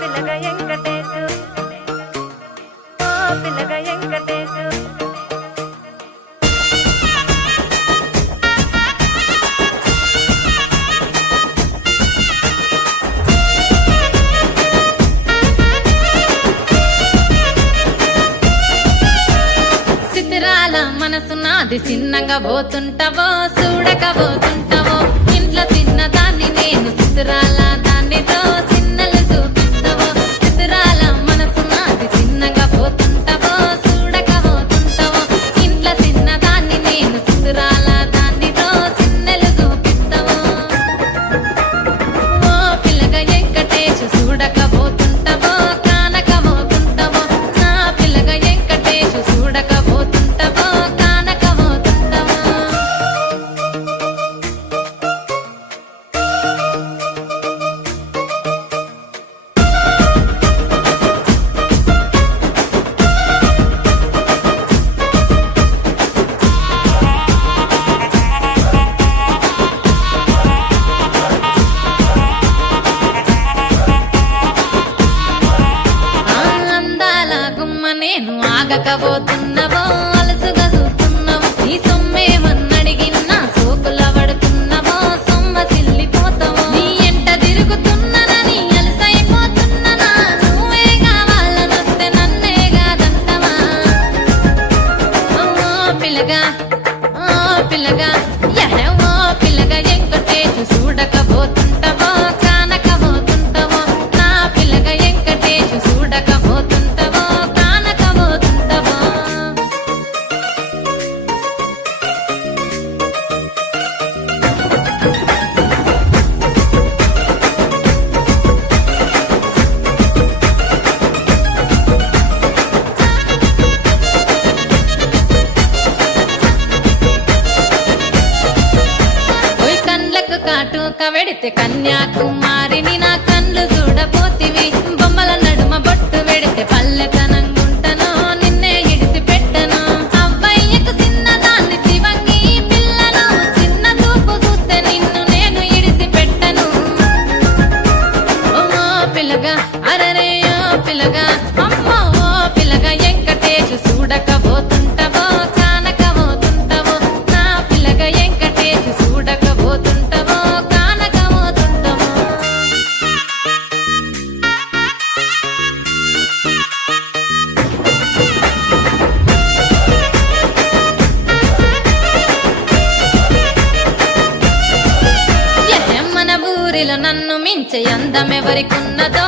పిల్లగా వెంకటేశు ఓ పిల్లగా వెంకటేశు సిద్ధిరాల మనసు నాది చిన్నగా పోతుంటావో చూడక పోతుంటావో ఇంట్లో చిన్నదాన్ని నేను సిద్ధిరాల దానితో చిన్నలు చూపిస్తావో సిద్ధిరాల మనసు నాది చిన్నగా పోతుంటావో చూడక పోతుంటావో ఇంట్లో చిన్నదాన్ని నేను సిద్ధిరాల దానితో చిన్నలు చూపిస్తావో ఓ పిల్లగా వెంకటేశు చూడక పోతుంటావో కానక పోతుంటావో నా పిల్లగా వెంకటేశు చూడక పోతుంటావో కానక పోతుంటావో ఆ అందాల గుమ్మ నేను ఆగకపోతున్నావో అలసుగా చూస్తున్నావో నీ సొమ్మేమన్నడిగిన్నా సోకుల పడుతున్నావో సొమ్మ సిల్లిపోతావో నీ ఎంట తిరుగుతున్నానని అలసైపోతున్నానా నువ్వే కావాలనొస్తే నన్నే కాదంటవా ఓ పిల్లగా ఓ పిల్లగా యహే ఓ పిల్లగా వెంకటేశు చూడకపోతుంటావో కానకపోతుంటావో నా పిల్లగా వెంకటేశు చూడకపోతుంటావో కానకపోతుంటావో ఓయ్ కండ్లకు కాటుక వెడితే కన్యాకుమారిని నా కండ్లు చూడపోతివి బొమ్మల నడుమ బొట్టు వెడితే పల్లెతనంగుంటను నిన్నే ఇడిసి పెట్టను అవ్వయ్యకు చిన్నదాన్ని శివంగి పిల్లను చిన్న చూపు చూస్తే నిన్ను నేను ఇడిసి పెట్టను ఓ పిల్లగా అరరే ఓ పిల్లగా అమ్మో ఓ పిల్లగా వెంకటేశు చూడకపోతుంటావో కానకపోతుంటావో నా పిల్లగా వెంకటేశు చూడకపోతుంటావో కానకపోతుంటావో మన ఊరిలో నన్ను మించే అందమెవరికున్నదో